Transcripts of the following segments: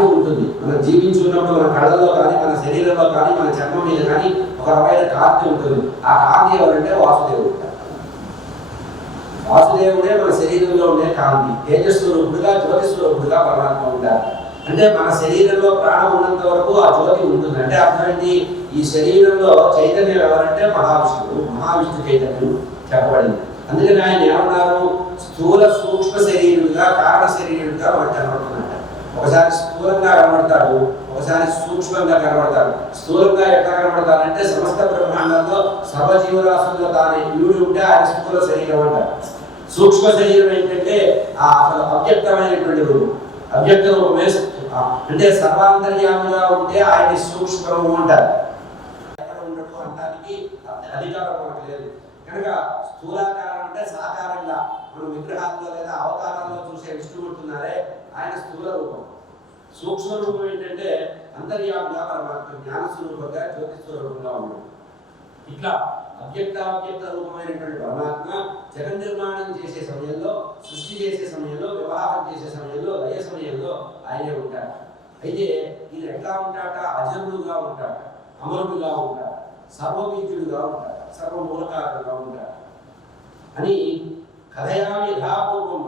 కాంతి ఉంటుంది. మనం జీవించున్నప్పుడు మన కళ్ళల్లో కానీ మన శరీరంలో కానీ మన చర్మం మీద కానీ ఒక రకమైన కాంతి ఉంటుంది. ఆ కాంతి ఎవరంటే వాసుదేవుడు. వాసుదేవుడే మన శరీరంలో ఉండే కాంతి. తేజస్వరూపుడుగా జ్యోతిస్వరూపుడుగా పరమాత్మ ఉంటారు. అంటే మన శరీరంలో ప్రాణం ఉన్నంత వరకు ఆ జ్యోతి ఉంటుంది. అంటే అర్థమైంది, ఈ శరీరంలో చైతన్యం ఎవరంటే మహావిష్ణువు. మహావిష్ణు చైతన్యం చెప్పబడింది. అందుకని ఆయన ఏమన్నారు, స్థూల సూక్ష్మ శరీరుడుగా కారణ శరీరుడుగా మనకు కనబడుతున్నాడు. ఒకసారి స్థూలంగా కనబడతాడు, ఒకసారి సూక్ష్మంగా కనబడతాడు. స్థూలంగా ఎట్లా కనబడతాడంటే సమస్త బ్రహ్మాండంలో సర్వజీవరాశుల్లో తాను ఈవిడి ఉంటే ఆయన స్థూల శరీరం అంటారు. సూక్ష్మ శరీరం ఏంటంటే అసలు అవ్యక్తమైనటువంటి రూపం. అవ్యక్త రూపమే అంటే సర్వాంతర్యామిగా ఉంటే ఆయన సూక్ష్మము అంటారు. ఎక్కడ ఉండదు అనడానికి అధికారం మనకు లేదు. కనుక స్థూలాకారం అంటే సాకారంగా మనం విగ్రహాల్లో లేదా అవతారాల్లో చూసే విష్ణుమూర్తి ఉన్నారే, ఆయన స్థూల రూపం. సూక్ష్మ రూపం ఏంటంటే అంతర్యామిగా పరమాత్మ జ్ఞాన స్వరూపంగా జ్యోతి స్వరూపంగా ఉన్నాడు. ఇట్లా అవ్యక్త రూపమైనటువంటి పరమాత్మ జగన్ నిర్మాణం చేసే సమయంలో, సృష్టి చేసే సమయంలో, వ్యవహారం చేసే సమయంలో, లయ సమయంలో ఆయనే ఉంటాడు. అయితే ఈయన ఎట్లా ఉంటాట, అజరుడుగా ఉంటాడు, అమరుడుగా ఉంటాడు, సర్వబీజుడుగా ఉంటాడు, సర్వమూలకారుడుగా ఉంటాడు అని కథయామి యథాపూర్వం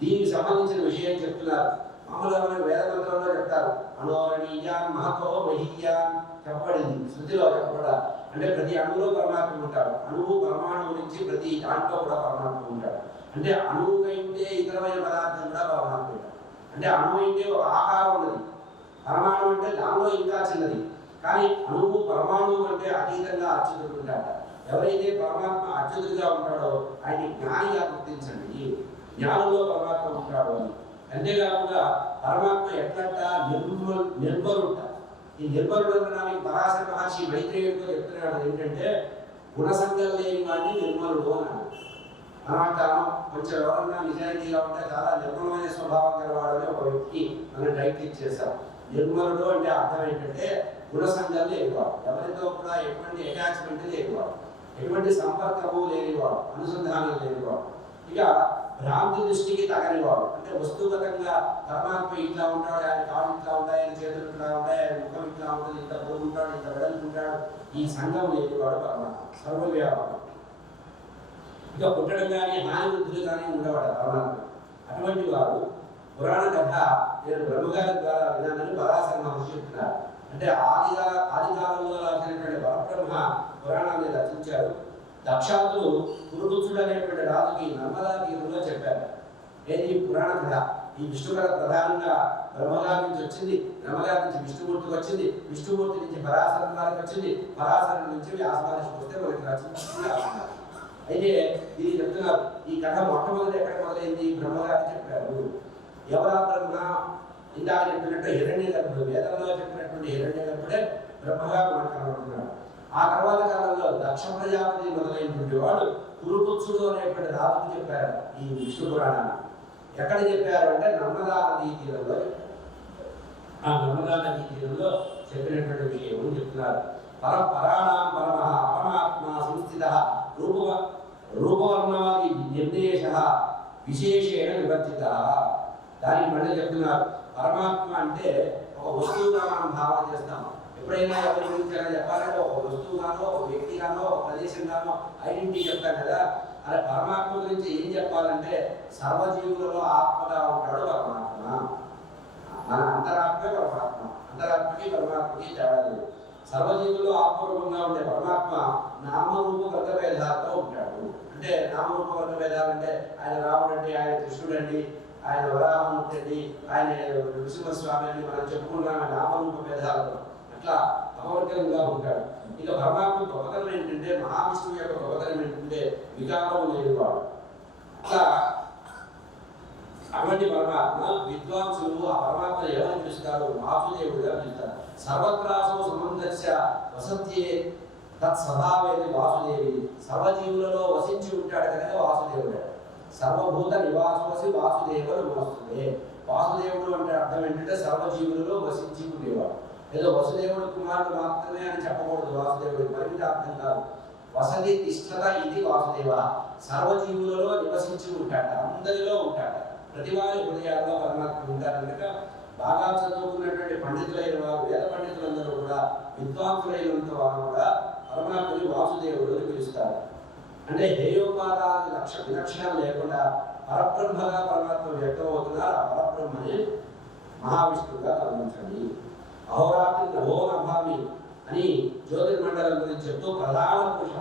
దీనికి సంబంధించిన విషయం చెప్తున్నారు. మామూలుగా వేదమంత్రంలో చెప్తారు, అనోరణీయాన్ మహతో మహీయాన్ చెప్పబడింది. శృతిలో చెప్పబడాలి. అంటే ప్రతి అణువులో పరమాత్మ ఉంటాడు. అణువు పరమాణువు నుంచి ప్రతి దాంట్లో కూడా పరమాత్మ ఉంటాడు. అంటే అణువు కంటే ఇతరమైన పదార్థం కూడా పరమాత్మ ఉంటాడు. అంటే అణువు అంటే ఒక ఆకారం ఉన్నది, పరమాణువు అంటే దానిలో ఇంకా చిన్నది. కానీ అణువు పరమాణువు కంటే అతీతంగా అచ్యుతుడు ఉంటాడు. ఎవరైతే పరమాత్మ అచ్యుతుడిగా ఉంటాడో ఆయన జ్ఞానిగా గుర్తించండి. ఈ జ్ఞానంలో పరమాత్మ ఉంటాడు అని. అంతేకాకుండా పరమాత్మ ఎట్లంట నిర్మలుంట. ఈ నిర్మలుడు నాకు పరాశర మహర్షి మైత్రేయుడితో చెప్తున్నాడు ఏంటంటే, గుణసంగం లేని వాడిని నిర్మలుడు అన్నాడు. మనం కొంచెం ఎవరన్నా నిజాయితీగా ఉంటే చాలా నిర్మలమైన స్వభావం గలవాడు అని ఒక వ్యక్తి మనం డైట్ చేశాం. నిర్మలుడు అంటే అర్థం ఏంటంటే గుణసంగం లేనివాడు, ఎవరితో కూడా ఎటువంటి అటాచ్మెంట్ లేనివాడు, ఎటువంటి సంపర్కము లేనివాడు, అనుసంధానం లేనివాడు. ఇక భ్రాంతి దృష్టికి తగనివాడు. అంటే వస్తుగతంగా పరమాత్మ ఇట్లా ఉంటాడు, ఆయన కాళ్ళు ఇట్లా ఉంటాయి, ఆయన చేతులు ఇట్లా ఉంటాయి, ఆయన ముఖం ఇట్లా ఉంటుంది, ఇంత పొరుగుంటాడు, ఇంత వెడల్పుంటాడు, ఈ సంఘం లేనివాడు పరమాత్మ సర్వవ్యాపకం. ఇక పుట్టడం కానీ హాని వృద్ధులు కానీ ఉండవాడు పరమాత్మ. అటువంటి వారు పురాణ కథ నేను బ్రహ్మగారి ద్వారా విన్నానని పరాశర మహర్షి చెప్తున్నారు. అంటే ఆదికాలంలో రాసినటువంటి పరబ్రహ్మ పురాణాన్ని రచించారు. దక్షాతులు కురుపుత్రుడు అనేటువంటి రాజుకి నర్మదా తీరంలో చెప్పారు. ఏది పురాణ కథ. ఈ విష్ణు కథ ప్రధానంగా బ్రహ్మగారి నుంచి వచ్చింది, బ్రహ్మగారి నుంచి విష్ణుమూర్తికి వచ్చింది, విష్ణుమూర్తి నుంచి పరాశర వారికి వచ్చింది, పరాశర నుంచి వ్యాస మహర్షికి వస్తే మనకి రచించింది. అయితే దీన్ని చెప్తున్నారు. ఈ కథ మొట్టమొదటి ఎక్కడ మొదలైంది, బ్రహ్మగారికి చెప్పారు. ఎవరా బ్రహ్మ? ఇందాక చెప్పినట్టు హిరణ్యగర్భుడు, వేదంలో చెప్పినటువంటి హిరణ్యగర్భుడే బ్రహ్మగా మనకు కనబడుతున్నాడు. ఆ తర్వాత కాలంలో దక్ష ప్రజాపతి మొదలైనటువంటి వాడు కురుపుత్రుడు అనేటువంటి రాజుకు చెప్పారు ఈ విష్ణు పురాణాన్ని. ఎక్కడ చెప్పారు అంటే నర్మదా నదీ తీరంలో చెప్పారు. ఆ నర్మదా నదీ తీరంలో చెప్పినటువంటి విషయం చెప్తున్నారు. పరాణాం పరమః పరమాత్మ సంస్థిత రూపవర్ణాది నిర్దేశ విశేషేణ వివర్జిత. దానికి మళ్ళీ చెప్తున్నారు, పరమాత్మ అంటే ఒక వస్తువుగా మనం భావన చేస్తాం. ఎప్పుడైనా ఎవరి గురించి అలా చెప్పాలంటే ఒక వస్తువుగానో, ఒక వ్యక్తిగానో, ఒక ప్రదేశంగానో ఐడెంటిటీ చెప్తాం కదా. అలా పరమాత్మ గురించి ఏం చెప్పాలంటే సర్వజీవులలో ఆత్మగా ఉంటాడు పరమాత్మ. మన అంతరాత్మే పరమాత్మ, అంతరాత్మకి పరమాత్మకి తేడా లేదు. సర్వజీవుల్లో ఆత్మరూపంగా ఉండే పరమాత్మ నామరూప వర్గ భేదాలతో ఉంటాడు. అంటే నామరూప వర్గ భేదాలు అంటే ఆయన రాముడు అండి, ఆయన కృష్ణుడు అండి, ఆయన వరాహమూర్తి అండి, ఆయన నృసింహస్వామి అని మనం చెప్పుకున్నాం నామరూప భేదాలతో. అట్లా అమవర్గంగా ఉంటాడు. ఇక పరమాత్మ గొప్పతనం ఏంటంటే, మహావిష్ణువు యొక్క గొప్పతనం ఏంటంటే వికారం లేనివాడు. అట్లా అటువంటి పరమాత్మ విద్వాంసులు ఆ పరమాత్మను ఏమని పిలుస్తారు? వాసుదేవుడిగా పిలుస్తారు. సర్వత్రాసో సమందస్య వసత్యే తత్స్వభావేది వాసుదేవి. సర్వజీవులలో వసించి ఉంటాడు కనుక వాసుదేవుడు. సర్వభూత నివాసోసి వాసుదేవ నమస్తే. వాసుదేవుడు అంటే అర్థం ఏంటంటే సర్వజీవులలో వసించి ఉండేవాడు. ఏదో వసుదేవుడు కుమారుడు మాత్రమే అని చెప్పకూడదు. వాసుదేవుడి పరిమిత అర్థం కాదు. వసతి తిష్టత ఇది వాసుదేవ. సర్వజీవులలో నివసించి ఉంటాడు, అందరిలో ఉంటాడు. ప్రతి వారి హృదయాల్లో పరమాత్మ ఉంటారు కనుక బాగా చదువుకున్నటువంటి పండితులైన వారు, వేద పండితులందరూ కూడా, విద్వాంసులైనంత వారు కూడా పరమాత్మని వాసుదేవుడు అని పిలుస్తారు. అంటే హేయోపాదాది విలక్షణం లేకుండా పరబ్రహ్మగా పరమాత్మ వ్యక్తం అవుతున్నారు. ఆ పరబ్రహ్మని మహావిష్ణువుగా గమనించండి. అహోరాత్రి నభో నభామి అని జ్యోతిర్మండలం గురించి చెప్తూ ప్రధాన పురుష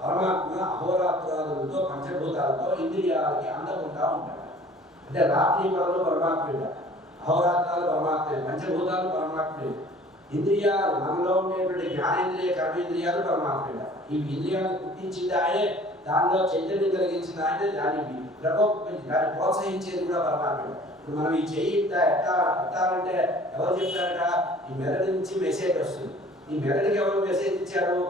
పరమాత్మ అహోరాత్రాలతో పంచభూతాలతో ఇంద్రియాలకి అందకుండా ఉంటాడు. అంటే రాత్రి పనులు పరమాత్మ, అహోరాత్రాలు పరమాత్మ, పంచభూతాలు పరమాత్మ, ఇంద్రియాలు మనలో ఉండేటువంటి జ్ఞానేంద్రియ కర్మేంద్రియాలు పరమాత్మ. ఈ ఇంద్రియాలను పుట్టించింది ఆయనే, దానిలో చైతన్యం కలిగించింది ఆయనే, దాన్ని దాన్ని ప్రోత్సహించేది కూడా పరమాత్మ. ఇప్పుడు మనం ఈ చెయ్యి ఎట్టాలంటే ఎవరు చెప్పారట? ఈ మెదడు నుంచి మెసేజ్ వస్తుంది. ఈ మెదడుకి ఎవరు మెసేజ్ ఇచ్చారు?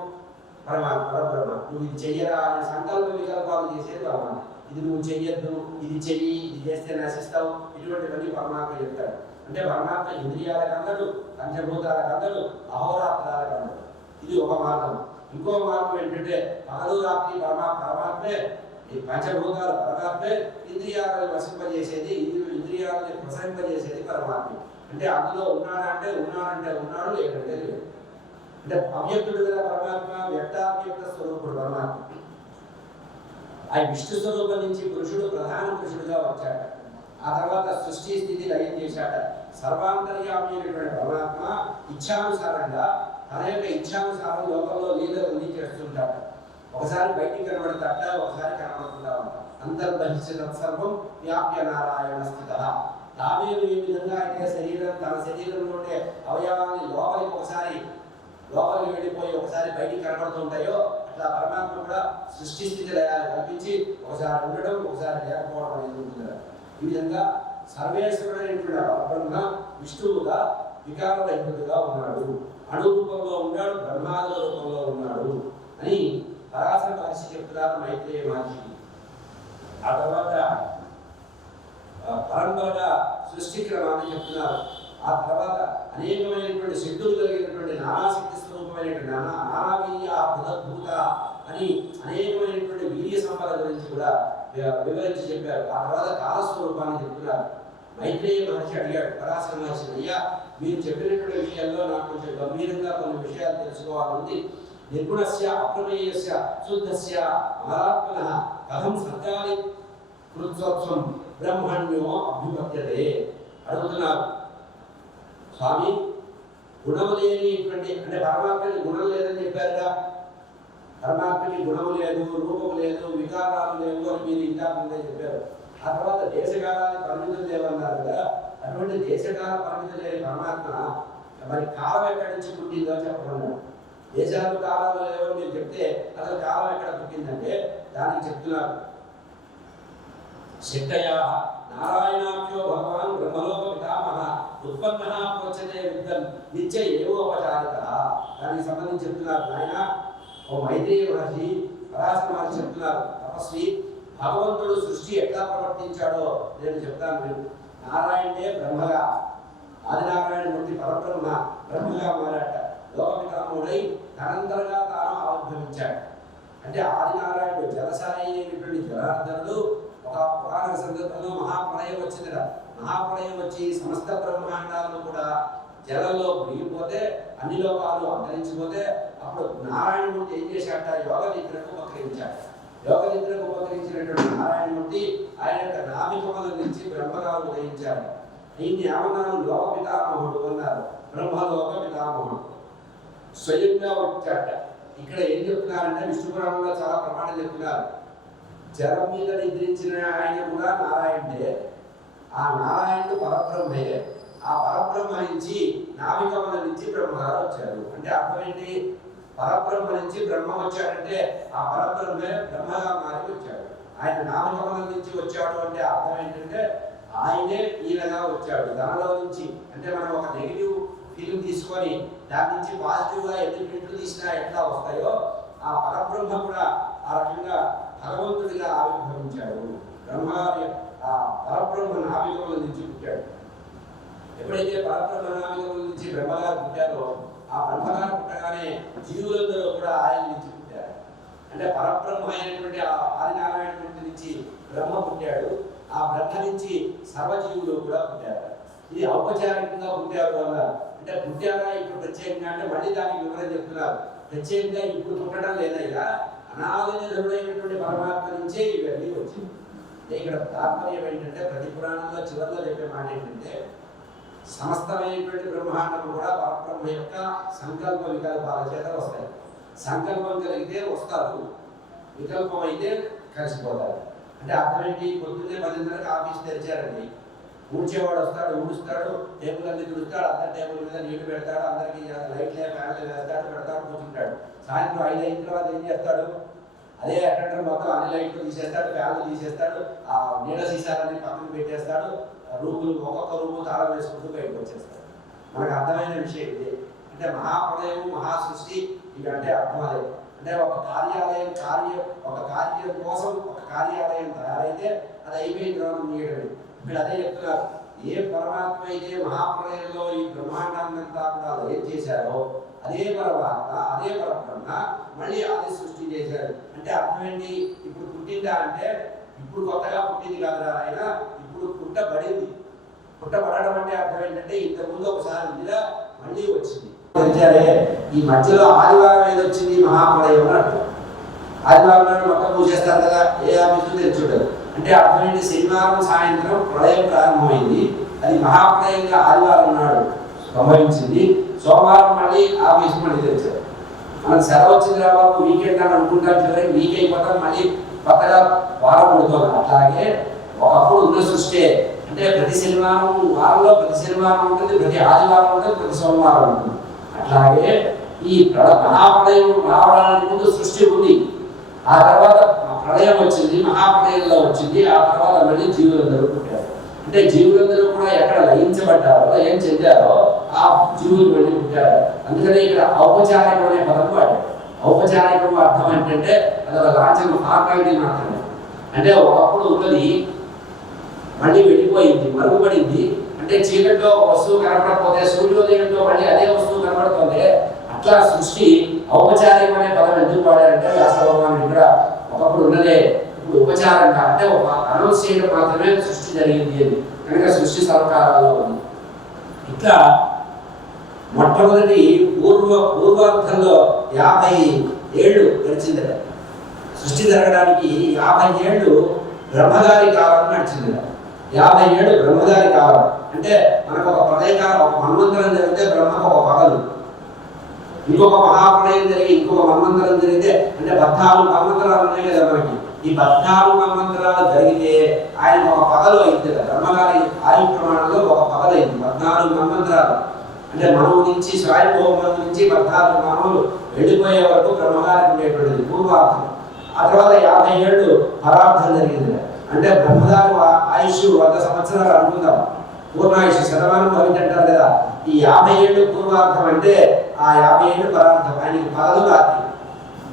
పరబ్రహ్మ. నువ్వు ఇది చెయ్యరా అనే సంకల్ప వికల్పాలు చేసేది పరమాత్మ. ఇది నువ్వు చెయ్యొద్దు, ఇది చెయ్యి, ఇది చేస్తే నశిస్తావు, ఇటువంటివన్నీ పరమాత్మ చెప్తాడు. అంటే పరమాత్మ ఇంద్రియాలకు అందడు, పంచభూతాలకు అందడు, అహోరాత్రాలకు అందడు. ఇది ఒక మార్గం. ఇంకో మార్గం ఏంటంటే పగలు రాత్రి పరమాత్మే, ఈ పంచభూతాలు పరమాత్మే, ఇంద్రియాలను వసింపజేసేది, ఇంద్రియాలని ప్రసరింపజేసేది పరమాత్మ. అంటే అందులో ఉన్నాడంటే ఉన్నాడు, లేదంటే లేదు. అంటే అవ్యక్తుడు కదా పరమాత్మ, వ్యక్తావ్యక్త స్వరూపుడు పరమాత్మ. ఆ విష్ణు స్వరూపం నుంచి పురుషుడు ప్రధాన పురుషుడుగా వచ్చాడు. ఆ తర్వాత సృష్టి స్థితి లయం చేశాట. సర్వాంతర్యామి అయినటువంటి పరమాత్మ ఇచ్ఛానుసారంగా తన యొక్క ఇచ్ఛానుసారం లోకంలో లీలలు చేస్తుంటాడు. ఒకసారి బయటికి కనబడతాట, ఒకసారి కనబడుతుంటా ఉంటాడు. అంతర్బహిష్ట సర్వం వ్యాప్య నారాయణ స్థిత. తావేలు ఏ విధంగా అయితే తన శరీరంలో ఉండే అవయవాన్ని లోపలికి వెళ్ళిపోయి ఒకసారి బయటికి కనబడుతూ ఉంటాయో, అట్లా పరమాత్మ కూడా సృష్టి స్థితి లయాలు కల్పించి ఒకసారి ఉండడం, ఒకసారి లేకపోవడం అనేది ఉంటుంది. ఈ విధంగా సర్వేశ్వరుడైనటువంటి పరబ్రహ్మ విష్ణువుగా వికారరహితుడుగా ఉన్నాడు. అణు రూపంలో ఉన్నాడు, బ్రహ్మాండ రూపంలో ఉన్నాడు అని పరాశర మహర్షి చెప్తున్నారు మైత్రేయ మహర్షి. ఆ తర్వాత పరంపరగా సృష్టి క్రమాన్ని చెప్తున్నారు. ఆ తర్వాత అనేకమైనటువంటి శక్తులు కలిగినటువంటి నానాశక్తి స్వరూపమైనటువంటి నానావీర్య బుధభూత అని అనేకమైనటువంటి వీర్య సంపద గురించి కూడా వివరించి చెప్పారు. ఆ తర్వాత కాలస్వరూపాన్ని చెప్తున్నారు. మైత్రేయ మహర్షి అడిగాడు పరాశర మహర్షి, అయ్యా మీరు చెప్పినటువంటి విషయాల్లో నాకు కొంచెం గంభీరంగా కొన్ని విషయాలు తెలుసుకోవాలని. నిర్గుణస్య అప్రమేయస్య శుద్ధస్య అమలాత్మనః కథం సత్యాలి కృత్స్వం బ్రహ్మణ్యో అభ్యుపద్యతే అడుగుతున్నారు. స్వామి, గుణము లేనిటువంటి, అంటే పరమాత్మకి గుణం లేదని చెప్పారుగా. పరమాత్మకి గుణము లేదు, రూపము లేదు, వికారాలు లేవు అని మీరు ఇంకా ముందే చెప్పారు. ఆ తర్వాత దేశకాలానికి పరిమితులు లేవన్నారు కదా. అటువంటి దేశకాల పరిమితులు లేని పరమాత్మ మరి కాలం ఎక్కడి నుంచి పుట్టిందో చెప్పమన్నారు. దేశాలు కాలాలు లేవని మీరు చెప్తే అసలు కాలం ఎక్కడ పుట్టిందంటే దానికి చెప్తున్నారు. శక్తయా నారాయణాఖ్యో భగవాన్ బ్రహ్మలోక పితామహ ఉత్పన్న ప్రోచతే విద్వన్ నిత్య ఏవోపచారిత. దానికి సంబంధించి చెప్తున్నారు. నాయన ఓ మైత్రేయ మహర్షి, పరాశర మహర్షి చెప్తున్నారు, తపస్వి, భగవంతుడు సృష్టి ఎట్లా ప్రవర్తించాడో నేను చెప్తాను. మీరు నారాయణే బ్రహ్మగా, ఆదినారాయణమూర్తి పరబ్రహ్మ బ్రహ్మగా మారాట. లోకపితామహుడై తనంతరంగా తాను ఆవిర్భవించాడు. అంటే ఆదినారాయణుడు జలసాయి అయినటువంటి జనార్దనుడు ఒక పురాణ సందర్భంలో మహాప్రళయం వచ్చిందిట. మహాప్రళయం వచ్చి సమస్త బ్రహ్మాండాలను కూడా జలంలో మునిగిపోతే, అన్ని లోకాలు అంతరించిపోతే, అప్పుడు నారాయణమూర్తి ఏం చేశాట? యోగ నిద్రకు ఉపకరించాడు. యోగ నిద్రకు ఉపకరించినటువంటి నారాయణమూర్తి ఆయన యొక్క నాభికమల నుంచి బ్రహ్మగా ఉదయించాడు. దీన్ని ఏమన్నారు? లోక పితామహుడు అన్నారు. బ్రహ్మలోక పితామహుడు స్వయంగా వచ్చాట. ఇక్కడ ఏం చెప్తున్నారంటే విష్ణు పురాణంలో చాలా ప్రమాణం చెప్తున్నారు. జలం మీద నిద్రించిన ఆయన కూడా నారాయణుడే. ఆ నారాయణుడు పరబ్రహ్మే. ఆ పరబ్రహ్మ నుంచి నావికమల నుంచి బ్రహ్మగారు వచ్చారు. అంటే అర్థం ఏంటి? పరబ్రహ్మ నుంచి బ్రహ్మ వచ్చాడంటే ఆ పరబ్రహ్మే బ్రహ్మగా మారి వచ్చాడు. ఆయన నావికమల నుంచి వచ్చాడు అంటే అర్థం ఏంటంటే ఆయనే ఈయనగా వచ్చాడు. దానిలో నుంచి అంటే మనం ఒక నెగిటివ్ ఫీలింగ్ తీసుకొని దాని నుంచి పాజిటివ్గా ఎన్ని ప్రింట్లు తీసినా ఎట్లా వస్తాయో ఆ పరబ్రహ్మ కూడా ఆ రకంగా భగవంతుడిగా ఆవిర్భవించాడు. బ్రహ్మగారి ఆ పరబ్రహ్మ నావికముల నుంచి పుట్టాడు. ఎప్పుడైతే పరబ్రహ్మ నావికముల నుంచి బ్రహ్మగారు పుట్టారో ఆ బ్రహ్మగారు పుట్టగానే జీవులందరూ కూడా ఆయన నుంచి పుట్టారు. అంటే పరబ్రహ్మ అయినటువంటి ఆ ఆదినారాయణమూర్తి నుంచి బ్రహ్మ పుట్టాడు. ఆ బ్రహ్మ నుంచి సర్వజీవులు కూడా పుట్టారు. ఇది ఔపచారికంగా పుట్టారు అన్నారు. అంటే పుట్టారా ఇప్పుడు ప్రత్యేకంగా అంటే మళ్ళీ దానికి వివరం చెప్తున్నారు. ప్రత్యేకంగా ఇప్పుడు పుట్టడం లేదయ్యా, అనాదినిధుడైనటువంటి పరమాత్మ నుంచే ఇవన్నీ వచ్చింది. ఇక్కడ తాత్పర్యం ఏంటంటే ప్రతి పురాణంలో చివరిలో చెప్పే మాట ఏంటంటే సమస్తమైనటువంటి బ్రహ్మాండం కూడా పరబ్రహ్మ యొక్క సంకల్ప వికల్పాల చేత వస్తాయి. సంకల్పం కలిగితే వస్తారు, వికల్పం అయితే కలిసిపోతారు. అంటే అర్థం ఏంటి? పొద్దున్నే 10:30కి ఆఫీస్ తెరిచారండి, ఊడ్చేవాడు వస్తాడు, ఊడుస్తాడు, టేబుల్ అన్ని తుడుస్తాడు, అందరి టేబుల్ మీద నీళ్లు పెడతాడు, అందరికి లైట్లే ఫ్యాన్లు వేస్తాడు, పెడతాడు, కూర్చుంటాడు. సాయంత్రం 5 అయిన తర్వాత ఏం చేస్తాడు? అదే అటెండర్ మొత్తం అన్ని లైట్లు తీసేస్తాడు, ఫ్యాన్లు తీసేస్తాడు, ఆ నీడ సీసాలన్నీ పక్కన పెట్టేస్తాడు, రూములు ఒక్కొక్క రూము తాళం వేసుకుంటూ బయటకు వచ్చేస్తాడు. మనకు అర్థమైన విషయం ఇది. అంటే మహాప్రలయం, మహాసృష్టి ఇవి అంటే అర్థం అదే. అంటే ఒక కార్యం కోసం ఒక కార్యాలయం తయారైతే అది అయిపోయిన తర్వాత ముగియడమే. ఇక్కడ అదే చెప్తున్నారు. ఏ పరమాత్మ అయితే మహాప్రలయంలో ఈ బ్రహ్మాండాన్నంతా కూడా ఏం చేశారో అదే పరమాత్మ, అదే పరబ్రహ్మ మళ్ళీ ఆది సృష్టి చేశారు. అంటే అర్థం ఏంటి? ఇప్పుడు పుట్టిందా అంటే ఇప్పుడు కొత్తగా పుట్టింది కాదురా ఆయన, ఇప్పుడు పుట్టబడింది. పుట్టబడడం అంటే అర్థం ఏంటంటే ఇంతకుముందు ఒకసారి ఉందిరా, మళ్ళీ వచ్చింది. ఈ మధ్యలో ఆదివారం ఏది వచ్చింది? మహాప్రలయం అర్థం. ఆదివారం నాడు మొత్తం పూజేస్తారు కదా, ఏ ఆఫీసు తెచ్చుంటారు. అంటే అర్థం ఏంటి? శనివారం సాయంత్రం ప్రళయం ప్రారంభమైంది, అది మహాప్రలయంగా ఆదివారం నాడు సంభవించింది. సోమవారం మళ్ళీ ఆఫీసు మళ్ళీ తెచ్చారు. మనకు సెలవు వచ్చింది రా బాబు, వీకెండ్ అని అనుకుంటాం, చివరికి వీక్ అయిపోతాం, మళ్ళీ కొత్తగా వారం పడుతుంది. అట్లాగే ఒకప్పుడు ఉన్న సృష్టి అంటే ప్రతి శనివారం వారంలో ప్రతి శనివారం ఉంటుంది, ప్రతి ఆదివారం ఉంటుంది, ప్రతి సోమవారం ఉంటుంది. అట్లాగే ఈ మహాప్రలయం రావడానికి ముందు సృష్టి ఉంది, ఆ తర్వాత ప్రళయం వచ్చింది, మహాప్రలయంలో వచ్చింది, ఆ తర్వాత మళ్ళీ జీవులందరూ పుట్టారు. అంటే జీవులందరూ కూడా ఎక్కడ లయించబడ్డారో, లయం చెందారో ఆ జీవులు మళ్ళీ పుట్టారు. అందుకని ఇక్కడ ఔపచారికం అనే పదం వాడారు. ఔపచారికం అర్థం ఏంటంటే అది ఒక లాంఛనం, ఫార్మాలిటీ మాత్రమే. అంటే ఒకప్పుడు ఉన్నది మళ్ళీ వెళ్ళిపోయింది, మరుగుపడింది. అంటే చీకట్లో వస్తువు కనపడకపోతే సూర్యోదయంలో మళ్ళీ అదే వస్తువు కనపడుతుంది. అట్లా సృష్టి ఔపచారికమనే పదం ఎందుకు వాడారంటే వ్యాసభగవానుడు ఇక్కడ ఒకప్పుడు ఉన్నదే ఇప్పుడు ఉపచారంగా, అంటే ఒక అనౌన్స్ చేయడం మాత్రమే సృష్టి జరిగింది అని కనుక సృష్టి సర్వకారాల్లో ఉంది. ఇట్లా మొట్టమొదటి పూర్వార్థంలో 50 ఏళ్ళు గడిచిందట. సృష్టి జరగడానికి 50 ఏళ్ళు బ్రహ్మగారి కాలం నడిచిందట. 50 ఏళ్ళు బ్రహ్మగారి కాలం. అంటే మనకు ఒక ప్రళయకాలం, ఒక మన్వంతరం జరిగితే బ్రహ్మకు ఒక పగలు, ఇంకొక మహాప్రళయం జరిగి ఇంకొక మన్వంతరం జరిగితే అంటే 14 మన్వంతరాలు ఉన్నాయి కదా మనకి. ఈ 14 మన్వంతరాలు జరిగితే ఆయన ఒక పగలు అయింది కదా. బ్రహ్మగారి ఆయు ప్రమాణంలో ఒక పగలు అయింది. 14 మన్వంతరాలు అంటే మనవు నుంచి స్వయంభోగం నుంచి 14 మనవులు వెళ్ళిపోయే వరకు బ్రహ్మగారికి ఉండేటువంటిది పూర్వార్థం. ఆ తర్వాత 50 ఏళ్ళు పరార్థం జరిగింది. అంటే బ్రహ్మగారు ఆయుష్ 100 సంవత్సరాలు అనుకుందాం, పూర్ణాయుష్ శతమానం భవించి అంటారు కదా. ఈ 50 ఏళ్ళు పూర్వార్థం అంటే ఆ 50 ఏళ్ళు పరార్థం. ఆయనకి పగలు రాత్రి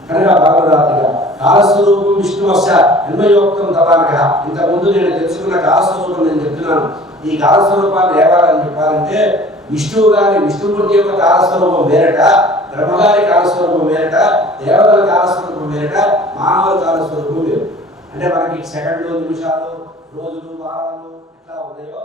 కనుక పగలు రాత్రిగా. కాలస్వరూపం విష్ణువశ ఎన్మయోక్తం తపానక. ఇంతకుముందు నేను తెలుసుకున్న కాలస్వరూపం నేను చెప్తున్నాను. ఈ కాలస్వరూపాన్ని ఏవాలని చెప్పాలంటే విష్ణుమూర్తి యొక్క కాలస్వరూపం వేరట, బ్రహ్మగారి కాలస్వరూపం వేరట, దేవతల కాలస్వరూపం వేరట, మానవుల కాలస్వరూపం వేరు. అంటే మనకి సెకండ్లు, నిమిషాలు, రోజులు, వారాలు ఇట్లా ఉన్నాయో